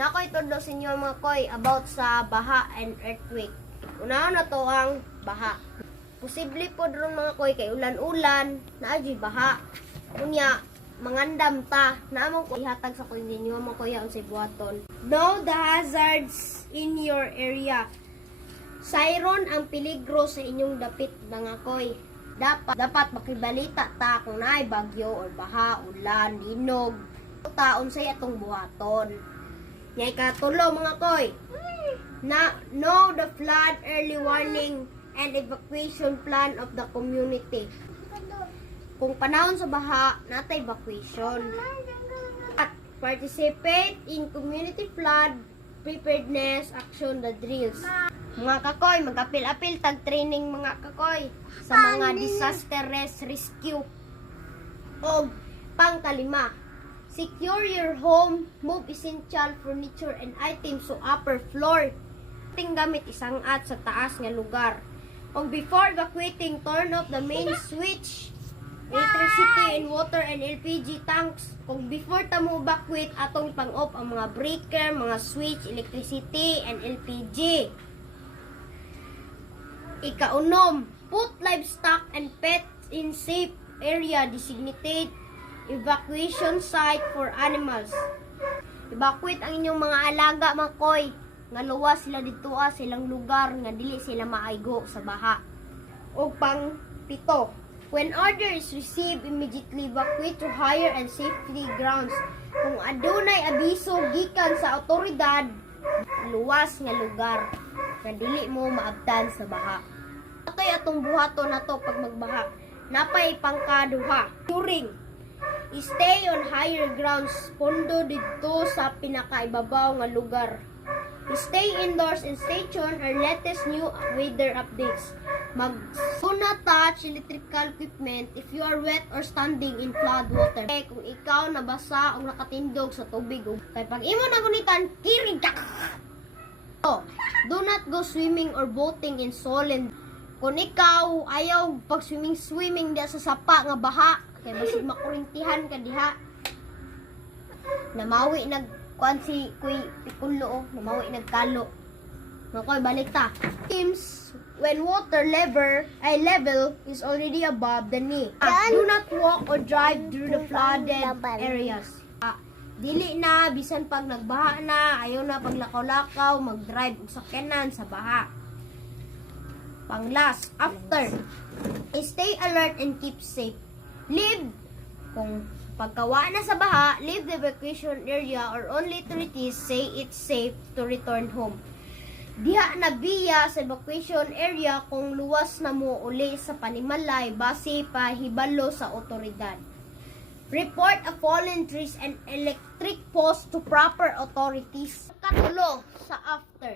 Nakoy tudlo sa inyo mga koy about sa baha and earthquake. Una na to ang baha. Posible po ron mga koy kay ulan-ulan na adyo baha. Kunya mangandam ta naamong ko ihatag sa koy ninyo mga koy unsay buhaton. Know the hazards in your area. Sayron ang peligro sa inyong dapit mga koy. Dapat makibalita ta kung naay bagyo or baha, ulan, linog. Taon say atong buhaton. Ngay katulo mga koy. Know the flood early warning and evacuation plan of the community. Kung panahon sa baha, natay evacuation. At participate in community flood preparedness action the drills. Mga kakoy, mag-apil-apil tag training mga kakoy sa mga disaster rescue. O pangkalima, secure your home, move essential furniture and items to upper floor. Ting gamit isang at sa taas nga lugar. O before evacuating, turn off the main switch, electricity and water and LPG tanks. Kung before ta mo evacuate, atong pang-off ang mga breaker, mga switch, electricity and LPG. Ikaunom, put livestock and pets in safe area designated evacuation site for animals. Evacuate ang inyong mga alaga mga koy. Nga luwas sila dito silang lugar nga dili sila maaygo sa baha. O pang pito, when order is received, immediately evacuate to higher and safety grounds. Kung adunay abiso gikan sa otoridad, luwas nga lugar nga dili mo maabtan sa baha. Ato'y atong buhato na to pag magbaha. Napay pangkaduha. During, stay on higher grounds. Pondo dito sa pinakaibabaw nga lugar. Stay indoors and stay tuned our latest new weather updates. Do not touch electrical equipment if you are wet or standing in flood water. Kung ikaw nabasa o nakatindog sa tubig, kay pag imo nagunitan, kirig ka! Do not go swimming or boating in solemn. Kung ikaw ayaw pag swimming diya sa sapa nga baha, kay basig makurintihan ka diha. Namawi kuan si kuy pikulo, namawi nagkalo. Nakoy balik ta. Teams when water level is already above the knee. Do not walk or drive through the flooded areas. Dili na bisan pag nagbaha na, ayaw na paglakaw-lakaw, mag-drive og sakyanan sa baha. Panglas, after, stay alert and keep safe. Kung pagkawa na sa baha, leave the evacuation area or only authorities say it's safe to return home. Diha na biya sa evacuation area kung luwas na mo uli sa panimalay base pa hibalo sa otoridad. Report a fallen trees and electric post to proper authorities. Katulo sa after.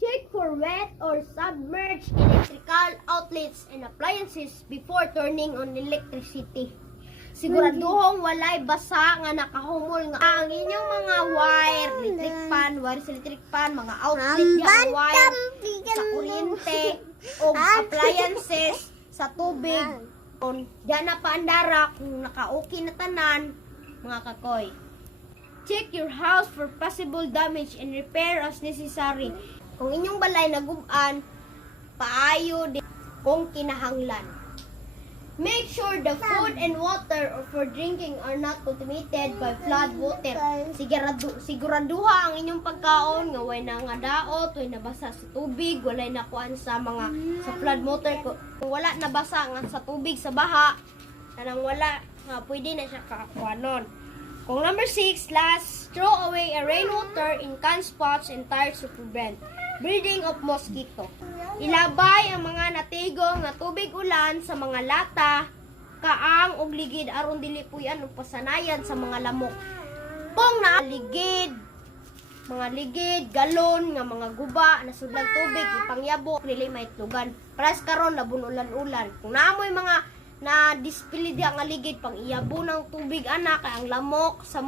Check for wet or submerged electrical outlets and appliances before turning on electricity. Siguraduhong walay basa nga nakahumol nga ang inyong mga wire, electric pan, mga outlet diyan wire sa kuryente o appliances sa tubig. Diyan na paandara kung naka-okay na tanan, mga kakoy. Check your house for possible damage and repair as necessary. Kung inyong balay nagub-an, paayo din kung kinahanglan. Make sure the food and water or for drinking are not contaminated by flood water. Siguraduha ang inyong pagkaon nga way na nga daot, way nabasa sa tubig, walay nakuan sa mga sa flood water. Kung wala nabasa nga sa tubig sa baha, kanang wala nga pwede na siya kakuanon. Kung number 6, last, throw away a rainwater in canned spots and tires to prevent breeding of mosquito. Ilabay ang mga natigong nga tubig ulan sa mga lata, kaang ug ligid aron dili puyan og pasanayan sa mga lamok. Kung mga ligid, galon nga mga guba na sudlag tubig ipangyabo dili maitlugan. Paras karon labon ulan-ulan. Kung naamoy mga na display diha nga ligid pang iyabo ng tubig ana kay ang lamok sa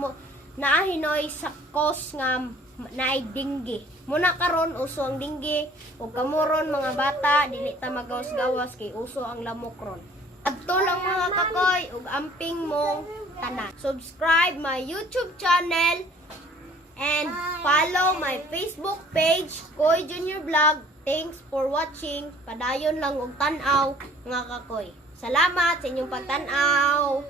naahinoy sa cause nga naay dinggi. Muna karon uso ang dinggi ug kamuron mga bata dili ta magawas-gawas kay uso ang lamok ron. Adto lang mga kakoy ug amping mong tanan. Subscribe my YouTube channel and follow my Facebook page, Koy Junior Vlog. Thanks for watching. Padayon lang og tan-aw, mga kakoy. Salamat sa inyong pagtan-aw.